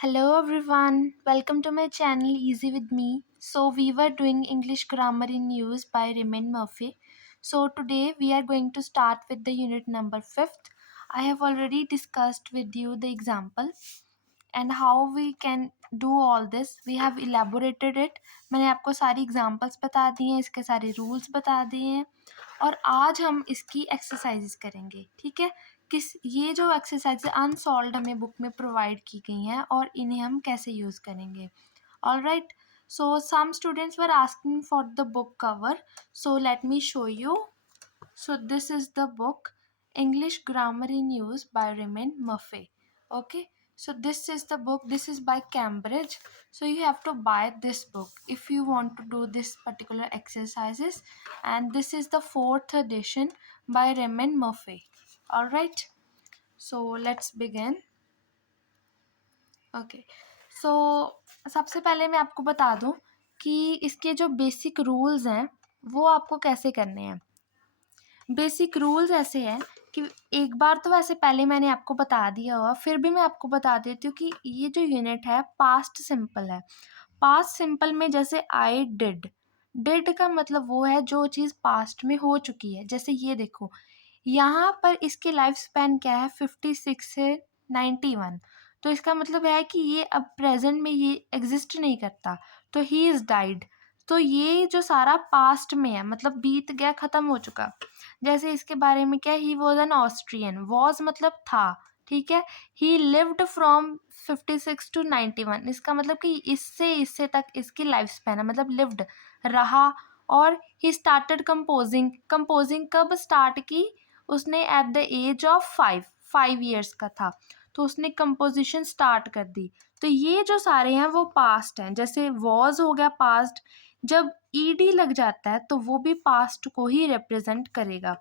Hello everyone, welcome to my channel Easy with me. So we were doing English grammar in use by Raymond Murphy. So today we are going to start with the unit number 5th. I have already discussed with you the example and how we can do all this. We have elaborated it. मैंने आपको सारी examples बता दी हैं, इसके सारे rules बता दिए हैं और आज हम इसकी एक्सरसाइजेस करेंगे. ठीक है, ये जो एक्सरसाइज अनसॉल्व्ड हमें बुक में प्रोवाइड की गई हैं और इन्हें हम कैसे यूज़ करेंगे. All right, so some students were asking for the book cover, so let me show you. So this is the book English Grammar in Use by Raymond Murphy. Okay, so this is the book. This is by Cambridge. So you have to buy this book if you want to do this particular exercises. And this is the 4th edition by Raymond Murphy. All right. So let's begin. Okay. So सबसे पहले मैं आपको बता दूं कि इसके जो basic rules हैं वो आपको कैसे करने हैं. बेसिक रूल्स ऐसे हैं कि एक बार तो वैसे पहले मैंने आपको बता दिया हुआ, फिर भी मैं आपको बता देती हूँ कि ये जो यूनिट है पास्ट सिंपल है. पास्ट सिंपल में जैसे आई डिड का मतलब वो है जो चीज़ पास्ट में हो चुकी है. जैसे ये देखो, यहाँ पर इसके लाइफ स्पैन क्या है, 56 से 91. तो इसका मतलब है कि ये अब प्रेजेंट में ये एग्जिस्ट नहीं करता. तो ही इज़ डाइड. तो ये जो सारा पास्ट में है, मतलब बीत गया, ख़त्म हो चुका. जैसे इसके बारे में क्या, he was an Austrian. Was मतलब था, ठीक है. ही लिव्ड फ्रॉम 56 to 91. इसका मतलब कि इससे तक इसकी लाइफ स्पैन है, मतलब लिव्ड रहा. और ही स्टार्टेड कंपोजिंग कब स्टार्ट की उसने, at the age of 5 years का था तो उसने कंपोजिशन स्टार्ट कर दी. तो ये जो सारे हैं वो पास्ट हैं. जैसे वॉज हो गया पास्ट, जब ईडी लग जाता है तो वो भी पास्ट को ही रिप्रेजेंट करेगा.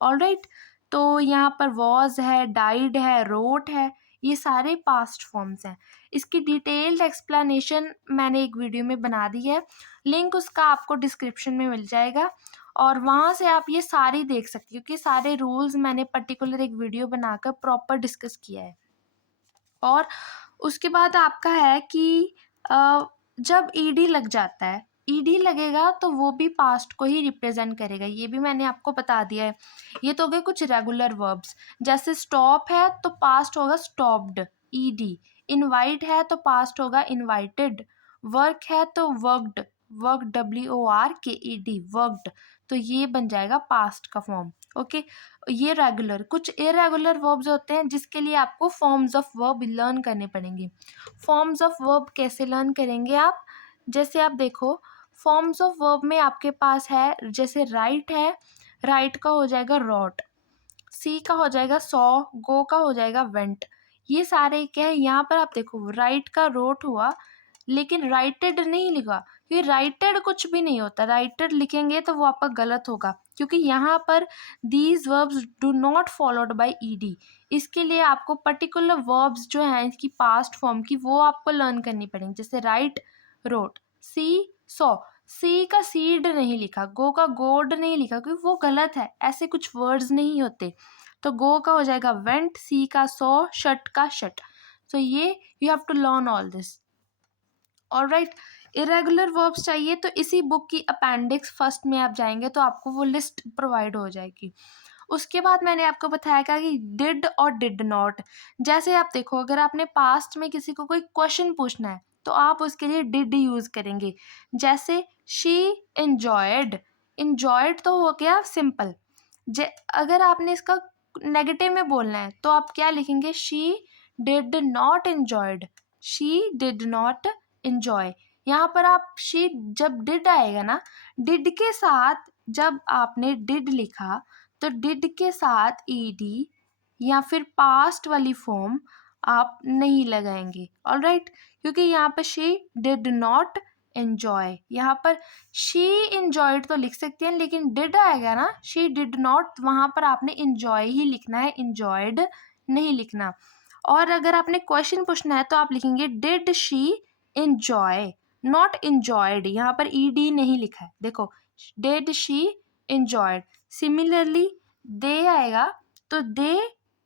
ऑलराइट, तो यहाँ पर वॉज है, डाइड है, रोट है, ये सारे पास्ट फॉर्म्स हैं. इसकी डिटेल्ड एक्सप्लेनेशन मैंने एक वीडियो में बना दी है, लिंक उसका आपको डिस्क्रिप्शन में मिल जाएगा और वहाँ से आप ये सारी देख सकती हो कि सारे रूल्स मैंने पर्टिकुलर एक वीडियो बनाकर प्रॉपर डिस्कस किया है. और उसके बाद आपका है कि जब ईडी लग जाता है, ईडी लगेगा तो वो भी पास्ट को ही रिप्रेजेंट करेगा. ये भी मैंने आपको बता दिया है. ये तो हो गए कुछ रेगुलर वर्ब्स. जैसे स्टॉप है तो पास्ट होगा स्टॉप्ड, ईडी. इनवाइट है तो पास्ट होगा इनवाइटेड. वर्क है तो वर्कड, WORKED, वर्कड. तो ये बन जाएगा पास्ट का फॉर्म. ओके, ये रेगुलर. कुछ इरेगुलर वर्ब्स होते हैं जिसके लिए आपको फॉर्म्स ऑफ वर्ब लर्न करने पड़ेंगे. फॉर्म्स ऑफ वर्ब कैसे लर्न करेंगे आप, जैसे आप देखो, फॉर्म्स ऑफ वर्ब में आपके पास है, जैसे राइट है, राइट का हो जाएगा रॉट, सी का हो जाएगा सॉ, गो का हो जाएगा वेंट. ये सारे क्या है, यहाँ पर आप देखो राइट का रोट हुआ लेकिन राइटेड नहीं लिखा. ये राइटेड कुछ भी नहीं होता. राइटेड लिखेंगे तो वो आपका गलत होगा क्योंकि यहाँ पर these verbs do not followed by ED. इसके लिए आपको पर्टिकुलर वर्ब्स जो हैं इसकी पास्ट फॉर्म की वो आपको लर्न करनी पड़ेंगी. जैसे राइट, रोट, सी, सॉ. सी का सीड नहीं लिखा, गो का गोड नहीं लिखा क्योंकि वो गलत है. ऐसे कुछ वर्ड्स नहीं होते. तो गो का हो जाएगा वेंट, सी का सॉ, शट का शट. तो ये you have to learn all this. Alright, irregular verbs चाहिए तो इसी बुक की अपेंडिक्स फर्स्ट में आप जाएंगे तो आपको वो लिस्ट प्रोवाइड हो जाएगी. उसके बाद मैंने आपको बताया था कि डिड और डिड नॉट. जैसे आप देखो, अगर आपने पास्ट में किसी को कोई क्वेश्चन पूछना है तो आप उसके लिए डिड यूज़ करेंगे. जैसे शी enjoyed. enjoyed तो हो गया सिंपल. अगर आपने इसका नेगेटिव में बोलना है तो आप क्या लिखेंगे, she did not enjoyed. She did not enjoy. यहाँ पर आप शी, जब डिड आएगा ना, डिड के साथ जब आपने डिड लिखा तो डिड के साथ ईडी या फिर पास्ट वाली फॉर्म आप नहीं लगाएंगे. ऑलराइट, क्योंकि यहाँ पर शी डिड नॉट एन्जॉय, यहाँ पर शी enjoyed तो लिख सकते हैं लेकिन डिड आएगा ना, शी डिड नॉट, वहाँ पर आपने enjoy ही लिखना है, enjoyed नहीं लिखना. और अगर आपने क्वेश्चन पूछना है तो आप लिखेंगे did she enjoy, not enjoyed. यहाँ पर ed नहीं लिखा है. देखो, डिड शी enjoyed. सिमिलरली दे आएगा तो दे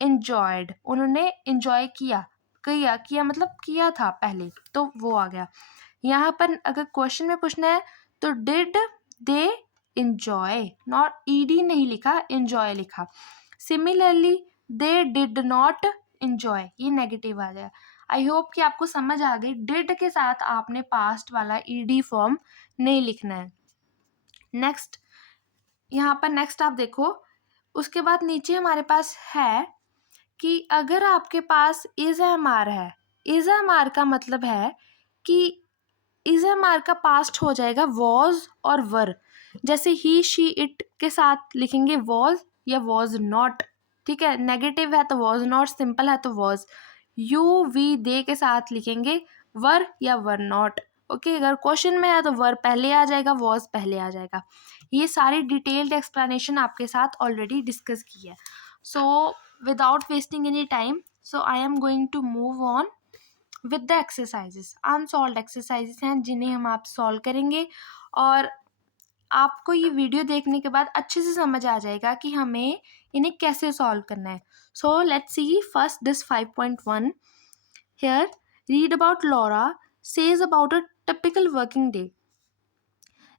enjoyed, उन्होंने enjoy किया. किया किया मतलब किया था पहले, तो वो आ गया। यहाँ पर अगर क्वेश्चन में पूछना है तो did they enjoy, not ED नहीं लिखा, इंजॉय लिखा। Similarly they did not enjoy, ये नेगेटिव आ गया। आई होप कि आपको समझ आ गई। डिड के साथ आपने पास्ट वाला ईडी फॉर्म नहीं लिखना है। नेक्स्ट, यहाँ पर नेक्स्ट आप देखो, उसके बाद नीचे हमारे पास है कि अगर आपके पास इज एम आर है, इज एम आर का मतलब है कि इज एम आर का पास्ट हो जाएगा वॉज और वर। जैसे ही शी इट के साथ लिखेंगे वॉज या वॉज नॉट, ठीक है। नेगेटिव है तो वॉज नॉट, सिंपल है तो वॉज। यू वी दे के साथ लिखेंगे वर या वर नॉट, ओके। अगर क्वेश्चन में है तो वर पहले आ जाएगा, वॉज पहले आ जाएगा। ये सारी डिटेल्ड एक्सप्लेनेशन आपके साथ ऑलरेडी डिस्कस की है। So without wasting any time, so I am going to move on with the exercises. Unsolved exercises हैं जिन्हें हम आप सॉल्व करेंगे, और आपको ये वीडियो देखने के बाद अच्छे से समझ आ जाएगा कि हमें इन्हें कैसे सॉल्व करना है। So let's see first this 5.1 here. Read about Laura says about a typical working day.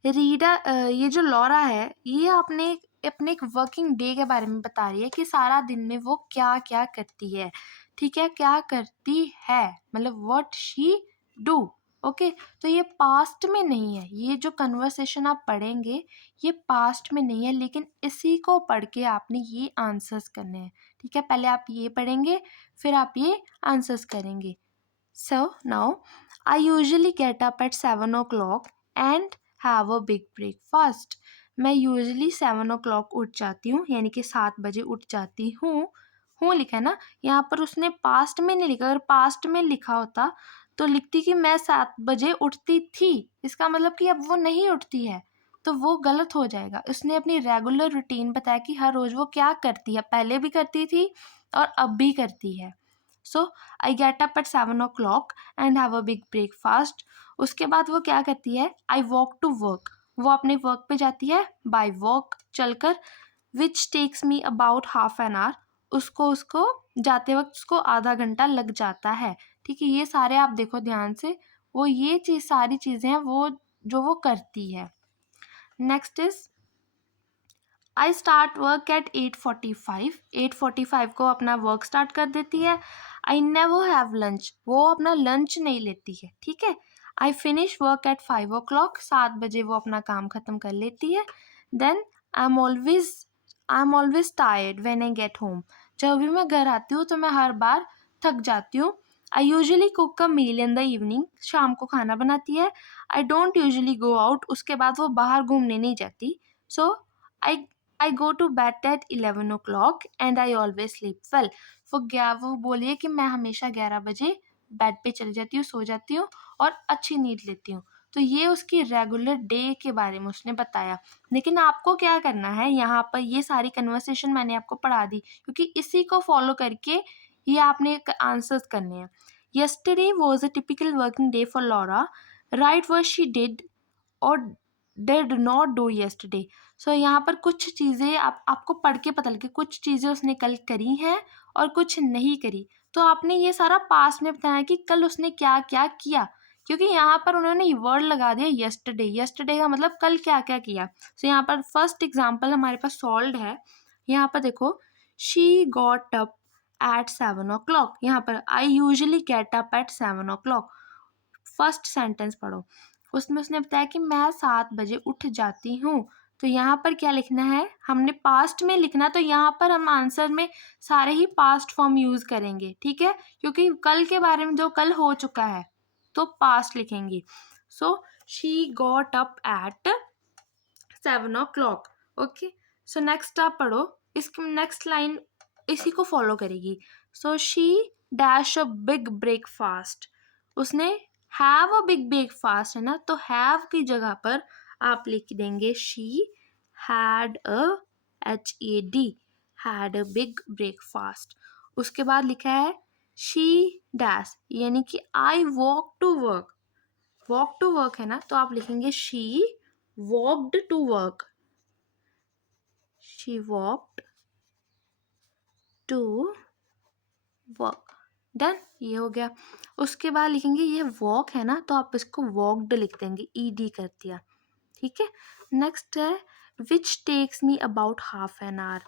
रीडा ये जो लॉरा है ये अपने अपने एक वर्किंग डे के बारे में बता रही है कि सारा दिन में वो क्या क्या करती है, ठीक है। क्या करती है मतलब व्हाट शी डू, ओके। तो ये पास्ट में नहीं है, ये जो कन्वर्सेशन आप पढ़ेंगे ये पास्ट में नहीं है, लेकिन इसी को पढ़ के आपने ये आंसर्स करने हैं, ठीक है। पहले आप ये पढ़ेंगे फिर आप ये आंसर्स करेंगे। So now I usually get up at 7 o'clock and have a big breakfast. मैं यूजली 7 o'clock उठ जाती हूँ, यानी कि 7 बजे उठ जाती हूँ लिखा है ना यहाँ पर, उसने पास्ट में नहीं लिखा। अगर पास्ट में लिखा होता तो लिखती कि मैं 7 बजे उठती थी, इसका मतलब कि अब वो नहीं उठती है, तो वो गलत हो जाएगा। उसने अपनी रेगुलर रूटीन बताया कि हर रोज वो क्या करती है, पहले भी करती थी और अब भी करती है। So I get up at 7 o'clock and have a big breakfast. उसके बाद वो क्या करती है, आई वॉक टू वर्क, वो अपने वर्क पे जाती है बाय वॉक, चलकर, which takes me about half an hour, उसको जाते वक्त उसको आधा घंटा लग जाता है, ठीक है। ये सारे आप देखो ध्यान से, वो ये चीज़ सारी चीज़ें हैं वो जो वो करती है। Next is I start work at 8:45, 8:45 को अपना वर्क स्टार्ट कर देती है। आई नेवर हैव लंच, वो अपना लंच नहीं लेती है, ठीक है। आई फिनिश वर्क एट 5 o'clock, 7 बजे वो अपना काम ख़त्म कर लेती है। Then I am always tired when I get home, जब भी मैं घर आती हूँ तो मैं हर बार थक जाती हूँ। I usually cook a meal in the evening, शाम को खाना बनाती है। I don't usually go out, उसके बाद वो बाहर घूमने नहीं जाती। So I go to bed at 11 o'clock and I always sleep well. वो बोलिए कि मैं हमेशा 11 बजे बेड पे चली जाती हूँ, सो जाती हूँ और अच्छी नींद लेती हूँ। तो ये उसकी रेगुलर डे के बारे में उसने बताया। लेकिन आपको क्या करना है, यहाँ पर ये सारी कन्वर्सेशन मैंने आपको पढ़ा दी, क्योंकि इसी को फॉलो करके ये आपने आंसर्स करने हैं। Yesterday was a typical working day for Laura, right what she did और डिड नॉट डू येस्टरडे। सो यहाँ पर कुछ चीज़ें आपको पढ़ के पता लगे, कुछ चीज़ें उसने कल करी हैं और कुछ नहीं करी। तो आपने ये सारा पास्ट में बताया कि कल उसने क्या क्या किया, क्योंकि यहाँ पर उन्होंने वर्ड लगा दिया येस्टरडे, येस्टरडे का मतलब कल क्या क्या किया। सो यहाँ पर फर्स्ट एग्जाम्पल हमारे पास सॉल्व है। यहाँ पर देखो, she got up at 7 o'clock, यहाँ पर I usually gate up at 7 o'clock। First sentence पढ़ो, उसमें उसने बताया कि मैं 7 बजे उठ जाती हूँ। तो यहाँ पर क्या लिखना है, हमने पास्ट में लिखना, तो यहाँ पर हम आंसर में सारे ही पास्ट फॉर्म यूज करेंगे, ठीक है, क्योंकि कल के बारे में जो कल हो चुका है तो पास्ट लिखेंगे। So she got up at 7 o'clock, okay. So next आप पढ़ो, इसकी नेक्स्ट लाइन इसी को फॉलो करेगी। So she dash a big breakfast, उसने हैव अ बिग ब्रेकफास्ट है ना, तो हैव की जगह पर आप लिख देंगे she had a HAD, had a big breakfast. उसके बाद लिखा है शी डैश, यानी कि I walk to work, walk to work है ना, तो आप लिखेंगे she walked to work, she walked to work. Done, ये हो गया। उसके बाद लिखेंगे ये वॉक है ना, तो आप इसको वॉकड लिख देंगे, ईडी कर दिया, ठीक है। नेक्स्ट है which takes me about half an hour,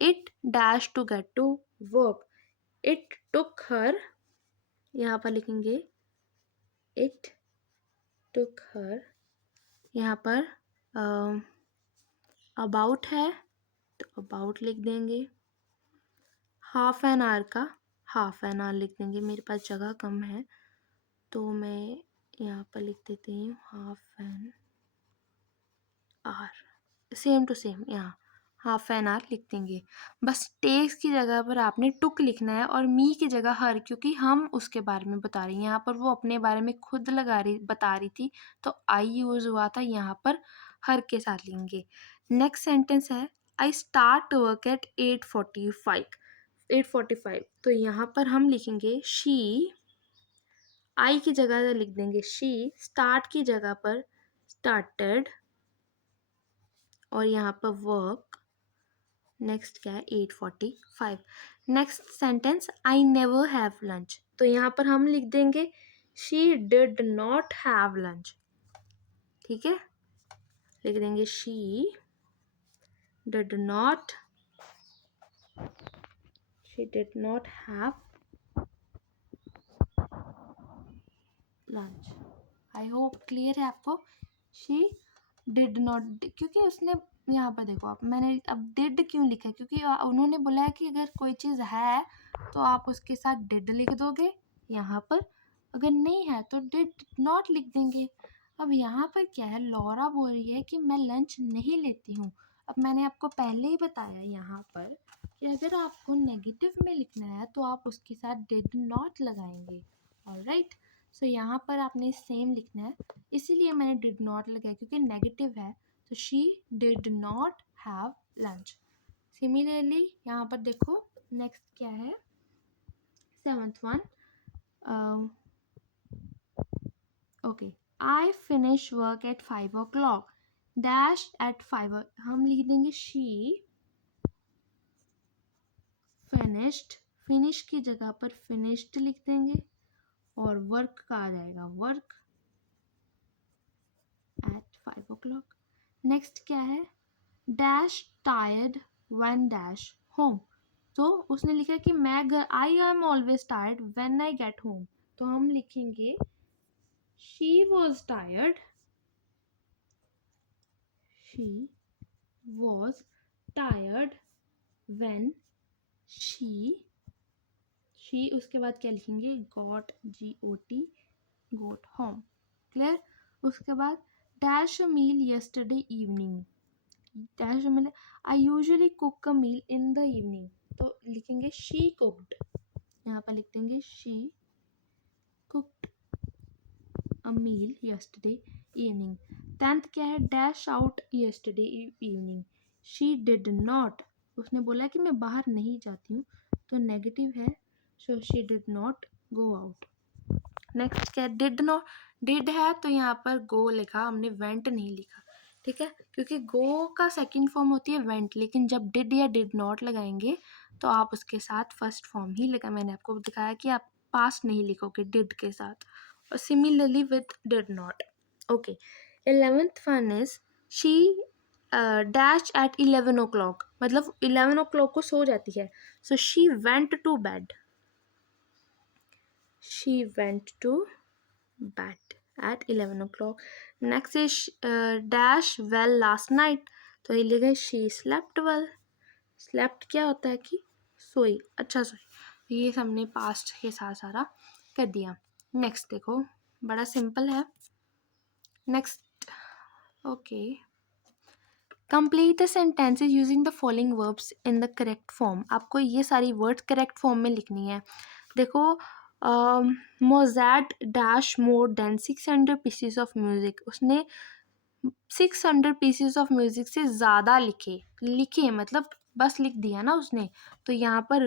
it dash to get to work, it took her, यहाँ पर लिखेंगे इट टुक हर, यहाँ पर अबाउट है तो अबाउट लिख देंगे, हाफ एन आवर का हाफ एन आवर लिख देंगे, मेरे पास जगह कम है तो मैं यहाँ पर लिख देती हूँ half an hour, same to same यहाँ हाफ एन आवर लिख देंगे। बस टेक्स की जगह पर आपने टुक लिखना है और मी की जगह हर, क्योंकि हम उसके बारे में बता रहे हैं, यहाँ पर वो अपने बारे में खुद बता रही थी तो आई यूज हुआ था, यहाँ पर हर के साथ लेंगे। नेक्स्ट सेंटेंस है आई स्टार्ट वर्क एट 8:45, तो यहाँ पर हम लिखेंगे शी, आई की जगह लिख देंगे शी, स्टार्ट की जगह पर स्टार्टेड और यहाँ पर वर्क, नेक्स्ट क्या है 8:45। Next sentence I never have lunch, तो यहाँ पर हम लिख देंगे she did not have lunch, ठीक है, लिख देंगे she did not have lunch. I hope clear है आपको। शी डिड नॉट, क्योंकि उसने यहाँ पर देखो आप, मैंने अब डिड क्यों लिखा है, क्योंकि उन्होंने बोला है कि अगर कोई चीज़ है तो आप उसके साथ डिड लिख दोगे यहाँ पर, अगर नहीं है तो डिड नॉट लिख देंगे। अब यहाँ पर क्या है, लॉरा बोल रही है कि मैं लंच नहीं लेती हूँ। अब मैंने आपको पहले ही बताया यहाँ पर कि अगर आपको नेगेटिव में लिखना है तो आप उसके साथ डिड नॉट लगाएंगे, ऑलराइट। सो यहाँ पर आपने सेम लिखना है, इसीलिए मैंने डिड नॉट लगाया क्योंकि नेगेटिव है, तो she did not have lunch. Similarly यहाँ पर देखो नेक्स्ट क्या है, 7th one, okay, I finish work at 5 o'clock dash at 5, हम लिख देंगे शी फिनिश्ड, फिनिश की जगह पर फिनिश्ड लिख देंगे और वर्क का आ जाएगा वर्क एट 5 o'clock। नेक्स्ट क्या है, dash tired when dash home, तो उसने लिखा कि मैं घर, I am always tired when I get home, तो हम लिखेंगे she was tired, she was tired when she उसके बाद क्या लिखेंगे, got GOT got home, clear. उसके बाद dash a meal yesterday evening, dash मतलब I usually cook a meal in the evening, तो लिखेंगे शी कुक्ड, यहाँ पर लिख देंगे she cooked a meal yesterday evening. 10th क्या है, dash out yesterday evening, she did not, उसने बोला कि मैं बाहर नहीं जाती हूँ तो नेगेटिव है, so she did not go out. Next क्या है, डिड नॉट, डिड है तो यहाँ पर गो लिखा, हमने वेंट नहीं लिखा, ठीक है, क्योंकि गो का सेकंड फॉर्म होती है वेंट, लेकिन जब डिड या डिड नॉट लगाएंगे तो आप उसके साथ फर्स्ट फॉर्म ही लगा, मैंने आपको दिखाया कि आप पास्ट नहीं लिखोगे डिड के साथ, और similarly with did not. Okay, 11th one is she dash at 11 o'clock, मतलब 11 o'clock को सो जाती है, so she went to bed, she went to bed at 11 o'clock. Next is dash well last night, तो ये लिखा है she slept well, slept क्या होता है कि सोई, अच्छा सोई, ये हमने पास्ट के साथ सारा कर दिया। नेक्स्ट देखो बड़ा सिंपल है, next okay, complete the sentences using the following verbs in the correct form, आपको ये सारी वर्ड्स करेक्ट फॉर्म में लिखनी है। देखो Mozart dash more than 600 pieces of music, उसने 600 पीसीज ऑफ म्यूज़िक से ज़्यादा लिखे मतलब बस लिख दिया ना उसने, तो यहाँ पर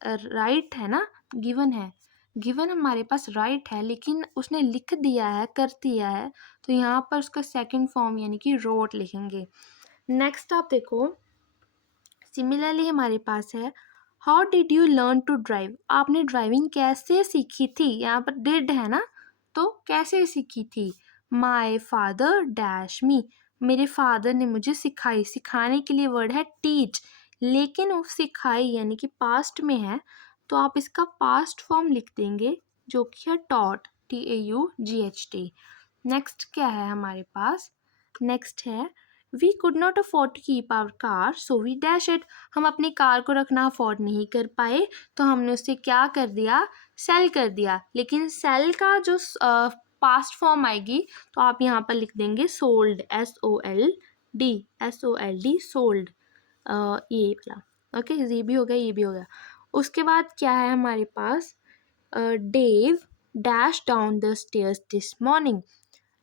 राइट है ना, गिवन है, गिवन हमारे पास राइट है, लेकिन उसने लिख दिया है, कर दिया है, तो यहाँ पर उसका सेकंड फॉर्म यानी कि रोट लिखेंगे। नेक्स्ट आप देखो, सिमिलरली हमारे पास है how did you learn to drive, आपने ड्राइविंग कैसे सीखी थी, यहाँ पर डिड है ना, तो कैसे सीखी थी. माई फादर डैश मी, मेरे फादर ने मुझे सिखाई. सिखाने के लिए वर्ड है टीच, लेकिन वो सिखाई यानी कि पास्ट में है, तो आप इसका पास्ट फॉर्म लिख देंगे जो कि है टॉट, TAUGHT. नेक्स्ट क्या है हमारे पास, नेक्स्ट है we could not afford to keep our car so we dash it, हम अपनी कार को रखना अफोर्ड नहीं कर पाए तो हमने उसे क्या कर दिया, सेल कर दिया. लेकिन सेल का जो पास्ट फॉर्म आएगी तो आप यहाँ पर लिख देंगे सोल्ड, SOLD, सोल्ड, ये वाला. ओके, ये भी हो गया, ये भी हो गया. उसके बाद क्या है हमारे पास, Dave dash down the stairs this morning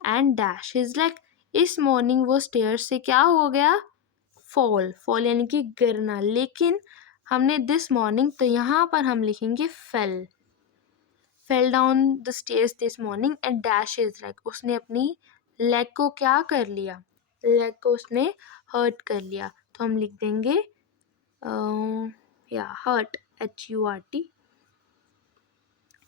and dash is like, इस मॉर्निंग वो स्टेयर्स से क्या हो गया, फॉल, फॉल यानी कि गिरना. लेकिन हमने दिस मॉर्निंग, तो यहाँ पर हम लिखेंगे fell down the stairs this morning and dash is like, उसने अपनी लेग को क्या कर लिया, लेग को उसने हर्ट कर लिया, तो हम लिख देंगे या हर्ट, HURT,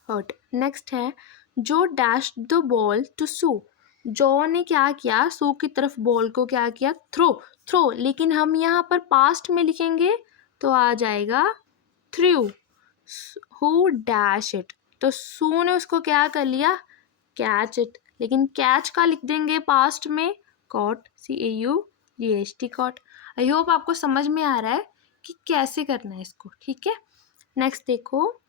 हर्ट. नेक्स्ट है जो dash the ball to Sue, Jo ने क्या किया, सू की तरफ बॉल को क्या किया, थ्रो, लेकिन हम यहाँ पर पास्ट में लिखेंगे तो आ जाएगा थ्रू. हु डैश इट, तो सू ने उसको क्या कर लिया, कैच इट, लेकिन कैच का लिख देंगे पास्ट में caught, CAUGHT, caught. I hope आपको समझ में आ रहा है कि कैसे करना है इसको. ठीक है, नेक्स्ट देखो,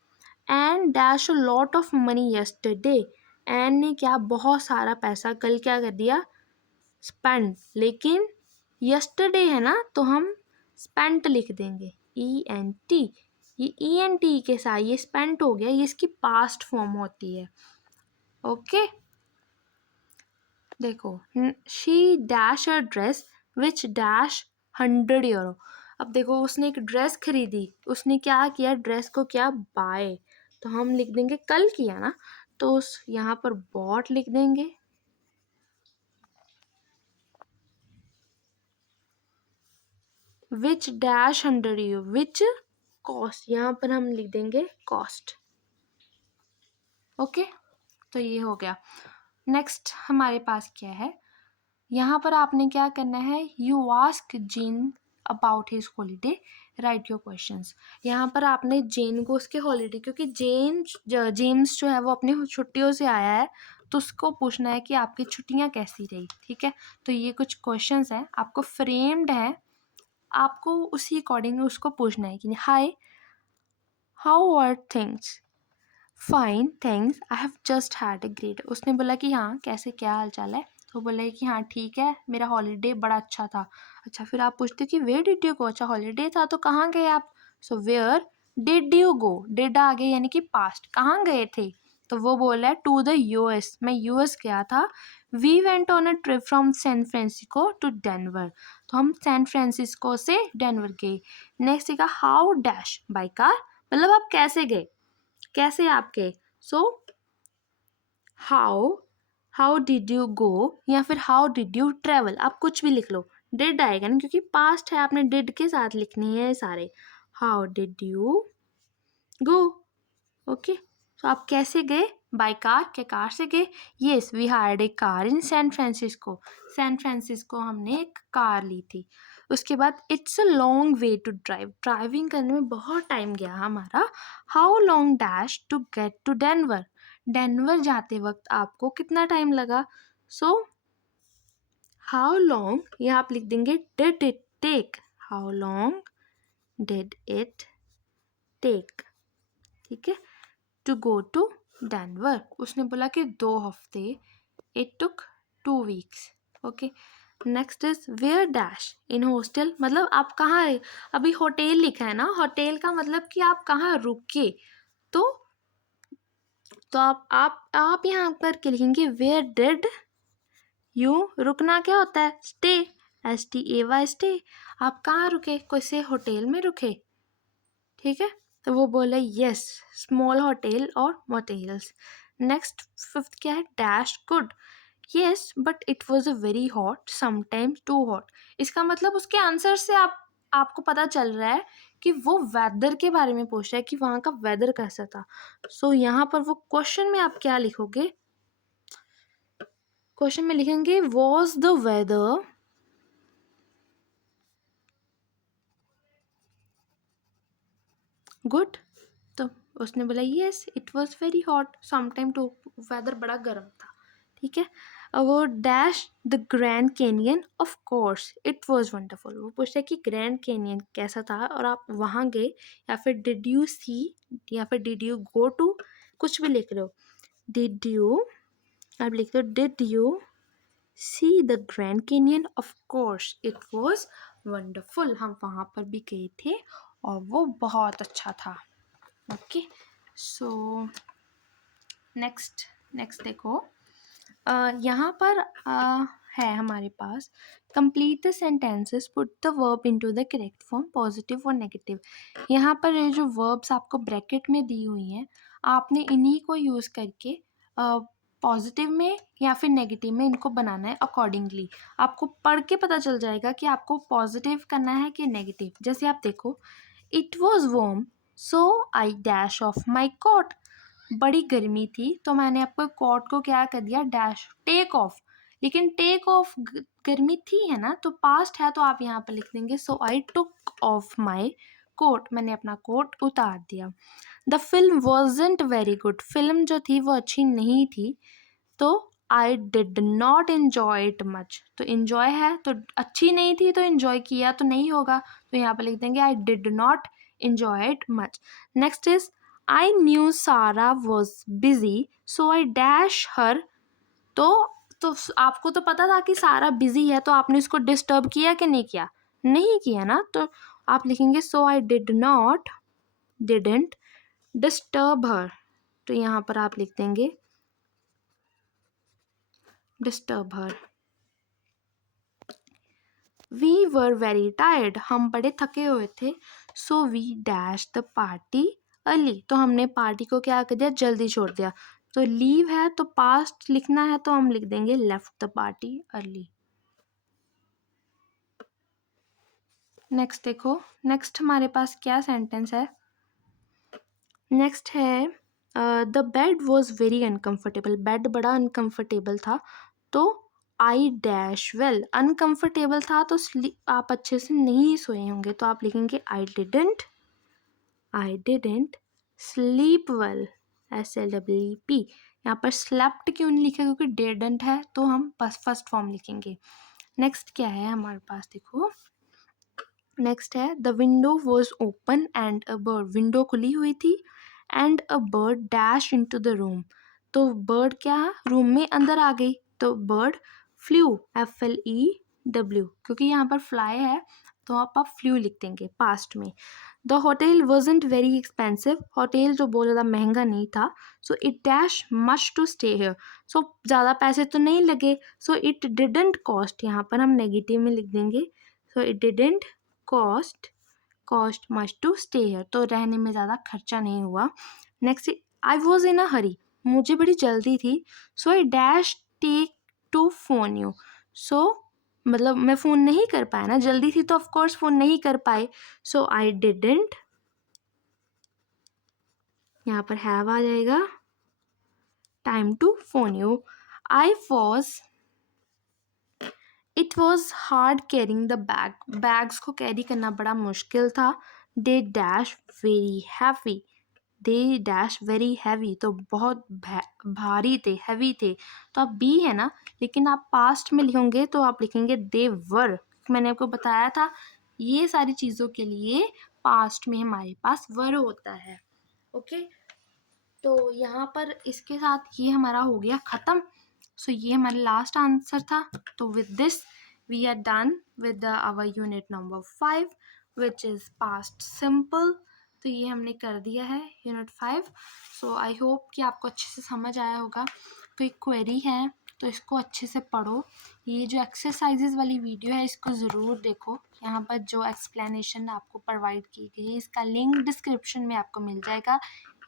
and dash a lot of money yesterday, and ने क्या, बहुत सारा पैसा कल क्या कर दिया, स्पेंड, लेकिन यस्टरडे है ना तो हम स्पेंट लिख देंगे, ENT. ये ENT के साथ ये स्पेंट हो गया, ये इसकी पास्ट फॉर्म होती है. ओके, देखो, she dash a dress which dash €100. अब देखो उसने एक ड्रेस खरीदी, उसने क्या किया, ड्रेस को क्या, बाय, तो हम लिख देंगे कल किया ना, तो उस यहाँ पर बॉट लिख देंगे. विच डैश 100 विच कॉस्ट, यहाँ पर हम लिख देंगे कॉस्ट. ओके, तो ये हो गया. नेक्स्ट हमारे पास क्या है, यहाँ पर आपने क्या करना है, you ask Jane about his holiday, write your questions. यहाँ पर आपने जेन को उसके हॉलीडे, क्योंकि जेम्स जो है वो अपनी छुट्टियों से आया है, तो उसको पूछना है कि आपकी छुट्टियाँ कैसी रही. ठीक है, तो ये कुछ क्वेश्चंस हैं, आपको फ्रेम्ड है, आपको उसी अकॉर्डिंग उसको पूछना है कि hi how are things, fine thanks, I have just had a great. उसने बोला कि हाँ कैसे, क्या हाल चाल है, तो बोला कि हाँ ठीक है, मेरा हॉलीडे बड़ा अच्छा था. अच्छा, फिर आप पूछते कि वेयर डिड यू गो, अच्छा हॉलीडे था तो कहाँ गए आप, so where did you go, did आ गए यानी कि पास्ट, कहाँ गए थे, तो वो बोला है टू द US, मैं US गया था. We went on a trip from San Francisco to Denver, तो हम सैन फ्रांसिस्को से डेनवर गए. नेक्स्ट देखा हाउ डैश, बाय कार, मतलब आप कैसे गए, कैसे आपके, so how did you go या फिर हाउ डिड यू ट्रेवल, आप कुछ भी लिख लो, डिड आएगा ना क्योंकि पास्ट है, आपने डिड के साथ लिखनी है सारे. How did you go, okay, तो आप कैसे गए, बाय कार, क्या कार से गए, yes we hired a car in San Francisco, San Francisco हमने एक कार ली थी. उसके बाद it's a long way to drive, driving करने में बहुत टाइम गया हमारा. How long dash to get to Denver, Denver जाते वक्त आपको कितना टाइम लगा, सो हाउ लॉन्ग, यहाँ आप लिख देंगे did it take, how long did it take. ठीक है, टू गो टू डेनवर, उसने बोला कि 2 हफ्ते, it took 2 weeks. Okay, next is where dash in hostel, मतलब आप कहाँ, अभी होटल लिखा है ना, होटल का मतलब कि आप कहाँ रुके, तो आप यहाँ पर क्या लिखेंगे, वेयर डिड यू, रुकना क्या होता है, स्टे, STAY, स्टे, आप कहाँ रुके, कोई से होटल में रुके. ठीक है, तो वो बोला यस स्मॉल होटल और मोटेल्स. नेक्स्ट फिफ्थ क्या है, dash good, yes but it was a very hot, sometimes too hot. इसका मतलब उसके आंसर से आपको पता चल रहा है कि वो वेदर के बारे में पूछ रहा है कि वहाँ का वेदर कैसा था। सो यहाँ पर वो क्वेश्चन में आप क्या लिखोगे, क्वेश्चन में लिखेंगे वॉज द वेदर गुड। तो उसने बोला yes it was very hot sometime, तो वेदर बड़ा गर्म था, ठीक है। वो dash the grand canyon of course it was wonderful, वो पूछता है कि ग्रैंड कैनियन कैसा था और आप वहाँ गए, या फिर डिड यू सी, या फिर डिड यू गो टू, कुछ भी लिख रहे हो। डिड यू, आप लिख रहे हो did you see the grand canyon, of course it was wonderful, हम वहाँ पर भी गए थे और वो बहुत अच्छा था। ओके, सो नेक्स्ट देखो, यहाँ पर है हमारे पास complete the sentences, put the verb into the correct form, positive और नेगेटिव। यहाँ पर ये जो वर्ब्स आपको ब्रैकेट में दी हुई हैं, आपने इन्हीं को यूज़ करके पॉजिटिव में या फिर नेगेटिव में इनको बनाना है अकॉर्डिंगली। आपको पढ़ के पता चल जाएगा कि आपको पॉजिटिव करना है कि नेगेटिव। जैसे आप देखो, it was warm so I dash off my coat, बड़ी गर्मी थी तो मैंने आपको कोट को क्या कर दिया, डैश, टेक ऑफ। लेकिन टेक ऑफ गर्मी थी है ना, तो पास्ट है तो आप यहाँ पर लिख देंगे सो आई टुक ऑफ माई कोट, मैंने अपना कोट उतार दिया। The film wasn't very good, film जो थी वो अच्छी नहीं थी, तो आई did not enjoy it much, तो इन्जॉय है तो अच्छी नहीं थी तो इन्जॉय किया तो नहीं होगा, तो यहाँ पर लिख देंगे I did not enjoy it much. Next is I knew Sara was busy so I dash her, तो आपको तो पता था कि सारा बिजी है, तो आपने इसको डिस्टर्ब किया कि नहीं किया, नहीं किया ना, तो आप लिखेंगे सो आई डिडेंट डिस्टर्ब हर, तो यहाँ पर आप लिख देंगे disturb her. We were very tired, हम बड़े थके हुए थे, so we dash the party early, तो हमने पार्टी को क्या कर दिया, जल्दी छोड़ दिया। तो लीव है तो पास्ट लिखना है तो हम लिख देंगे left the party early. Next देखो, नेक्स्ट हमारे पास क्या सेंटेंस है, नेक्स्ट है the bed was very uncomfortable, bed बड़ा अनकम्फर्टेबल था, तो आई डैश वेल, अनकम्फर्टेबल था तो आप अच्छे से नहीं सोए होंगे, तो आप लिखेंगे I didn't sleep well, SLEEP। यहाँ पर स्लेप्ट क्यों नहीं लिखा, क्योंकि डिडेंट है तो हम फर्स्ट फॉर्म लिखेंगे। नेक्स्ट क्या है हमारे पास, देखो नेक्स्ट है the window was open and a bird, window खुली हुई थी and a bird dash into the room, तो बर्ड क्या रूम में अंदर आ गई, तो बर्ड फ्लू, FLEW, क्योंकि यहाँ पर फ्लाई है तो आप फ्लू लिख देंगे पास्ट में। The hotel wasn't very expensive, hotel जो बहुत ज़्यादा महंगा नहीं था, so it dash much to stay here, so ज़्यादा पैसे तो नहीं लगे, सो इट डिडेंट कॉस्ट, यहाँ पर हम नेगेटिव में लिख देंगे so it didn't cost much to stay here, तो रहने में ज़्यादा खर्चा नहीं हुआ। नेक्स्ट, आई वॉज इन अ हरी, मुझे बड़ी जल्दी थी, so I dash take to phone you, so मतलब मैं फ़ोन नहीं कर पाया ना, जल्दी थी तो ऑफकोर्स फ़ोन नहीं कर पाए, सो आई डिडेंट, यहाँ पर हैव आ जाएगा, time to phone you. I was, it was hard carrying the bag, bags को कैरी करना बड़ा मुश्किल था। They dash very heavy, they dash very heavy, तो बहुत भारी थे, हैवी थे, तो आप बी है ना, लेकिन आप पास्ट में लिखोगे तो आप लिखेंगे दे वर, मैंने आपको बताया था ये सारी चीज़ों के लिए पास्ट में हमारे पास वर होता है। ओके, तो यहाँ पर इसके साथ ये हमारा हो गया ख़त्म। सो ये हमारा लास्ट आंसर था। तो with this we are done with our unit number 5 which is past simple. तो ये हमने कर दिया है यूनिट 5। सो आई होप कि आपको अच्छे से समझ आया होगा। कोई क्वेरी है तो इसको अच्छे से पढ़ो। ये जो एक्सरसाइजेज वाली वीडियो है इसको ज़रूर देखो। यहाँ पर जो एक्सप्लेनेशन आपको प्रोवाइड की गई है इसका लिंक डिस्क्रिप्शन में आपको मिल जाएगा।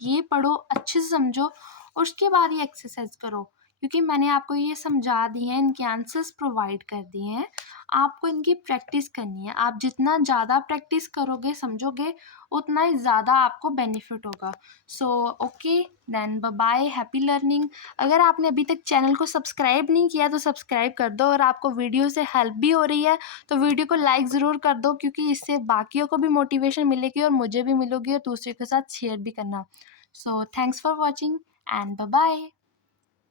ये पढ़ो, अच्छे से समझो और उसके बाद ये एक्सरसाइज करो, क्योंकि मैंने आपको ये समझा दिए हैं, इनके आंसर्स प्रोवाइड कर दिए हैं, आपको इनकी प्रैक्टिस करनी है। आप जितना ज़्यादा प्रैक्टिस करोगे, समझोगे, उतना ही ज़्यादा आपको बेनिफिट होगा। So okay then, bye bye, happy learning. अगर आपने अभी तक चैनल को सब्सक्राइब नहीं किया तो सब्सक्राइब कर दो, और आपको वीडियो से हेल्प भी हो रही है तो वीडियो को लाइक ज़रूर कर दो, क्योंकि इससे बाकियों को भी मोटिवेशन मिलेगी और मुझे भी मिलेगी, और दूसरे के साथ शेयर भी करना। So thanks for watching and bye bye.